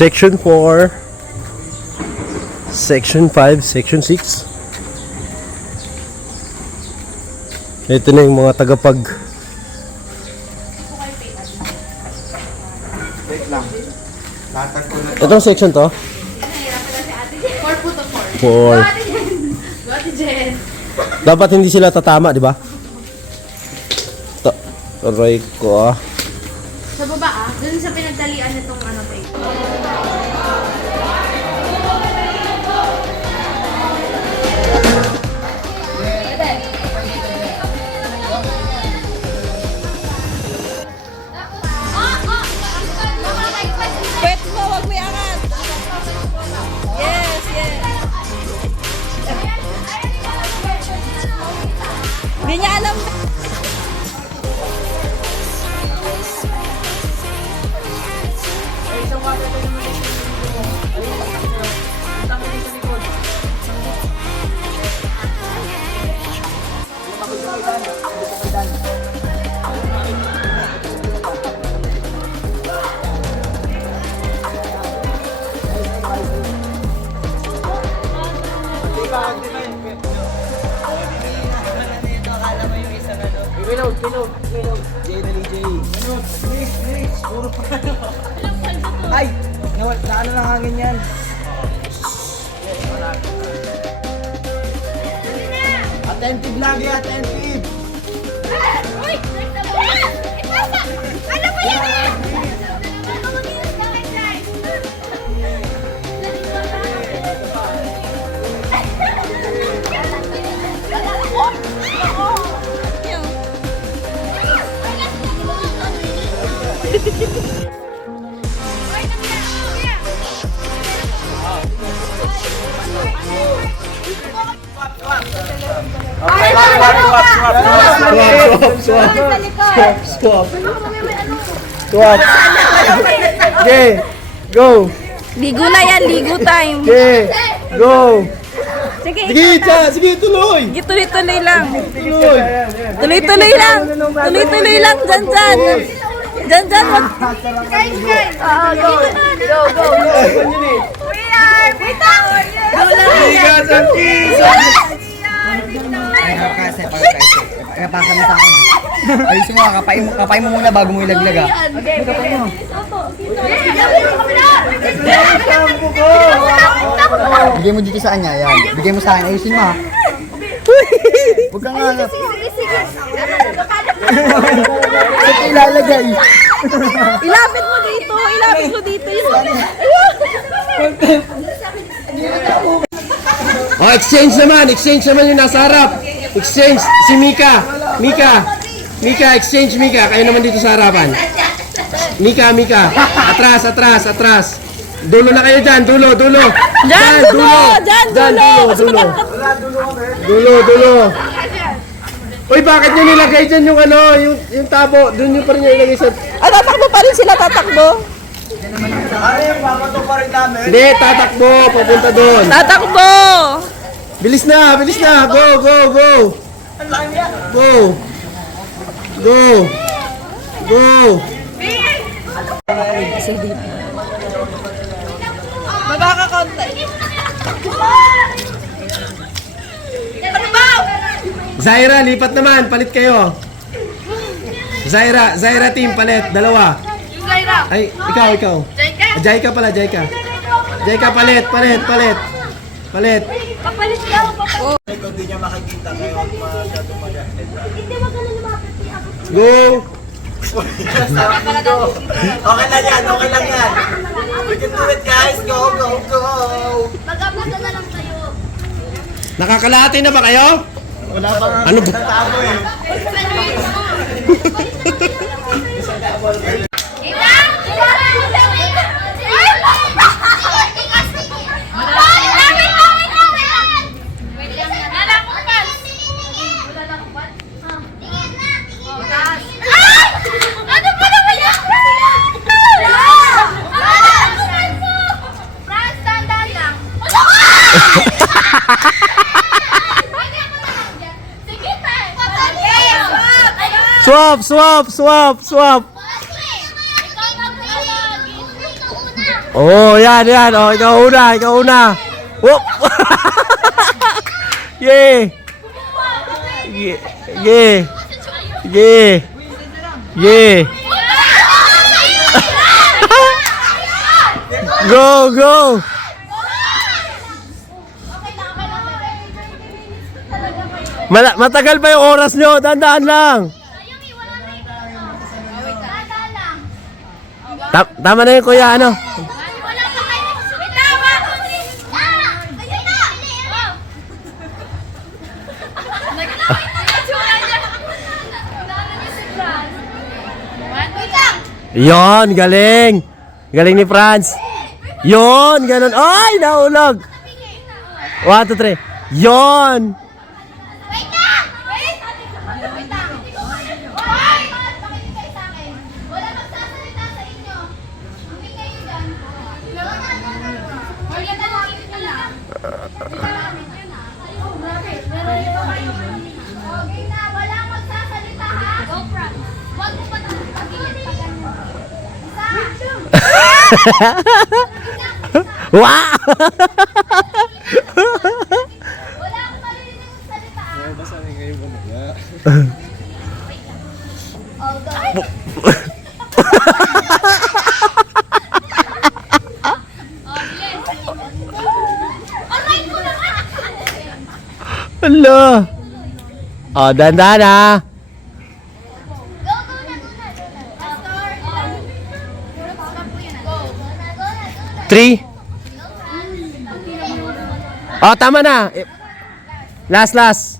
Section 4, Section 5, Section 6. Ito na yung mga tagapag. Wait lang. Latag ko na. Itong section to? 4 po to 4. 4. Ate Jen. Dapat hindi sila tatama, di ba? Aray ko ah. Sa baba dun sa pinagtalian nitong ano tayo. Pwet mo, wag mo iangat. Yes, yes. Hindi niya alam. Ay! Naano ng hangin yan? Attentive lagi, attentive! Ano ba yan? Swap. Okay, go. Ligo na yan, ligo time. Okay, go. Sige, Sige, tuloy. sige, tuloy-tuloy lang. Tuloy. Tuloy-tuloy lang. Tuloy-tuloy lang, dyan. Dyan, wag. Go. We are victorious. Bigas ang kiss. Kasi, pagkakasa mo sa akin. Ayusin mo, kapay mo muna bago mo ilaglag ah. Bigay mo dito sa kanya, yan. Bigay mo sa akin, ayusin mo ah. Huwag kang nga. Ito ilalagay. Ilapit mo dito. Exchange naman yung nasa harap. Exchange, si Mika, exchange Mika, kayo naman dito sa harapan. Mika, atras. Dulo na kayo dyan, dulo. Dyan, dulo. Dulo. Uy, bakit nyo nilagay dyan yung ano, yung tabo, dun nyo pa rin yung ilagay sa... Tatakbo pa rin sila, tatakbo. Hindi, tatakbo, papunta doon. Tatakbo. Bilis na, go. Baba ka konti. Zaira, lipat naman, palit kayo. Zaira team, palit, dalawa. Ay, ikaw. Jaika pala. Jaika, palit. Papalit daw. Hindi niya makikita kayo at masyado mag-ahit. Hindi wag ka na lumapit. Go! Okay lang yan. We can do it guys, go! Mag-upload na lang tayo. Nakakalahati na ba kayo? Wala pang Ano ba? tabo eh. Swap! Ikaw na po lagi. Ikaw una. Oh, yan. Oh, ikaw una. Whoop! Yeah! Yeah! Go! Matagal pa yung oras nyo, dandaan lang. Tama na yun, kuya, ano? Yon, galing. Galing ni Franz. Yon, ganun. Ay, nahulog. 1, 2, 3. Yon. Wait lang! Wait lang! Hoy! Pakinig kayo sa akin. Wala magsasalita sa inyo. Hindi kayo dyan. Hoy, yan ang makikita nyo lang. Okay na, wala magsasalita ha? Go, Franz. Huwag mo pagilid pa ganyan. Wow! Wala akong maririnig ng salita ha? Alright mo naman! Hala. Oh, dandan ha. Go na. Pastor, Go. 3. Oh, tama na. Last.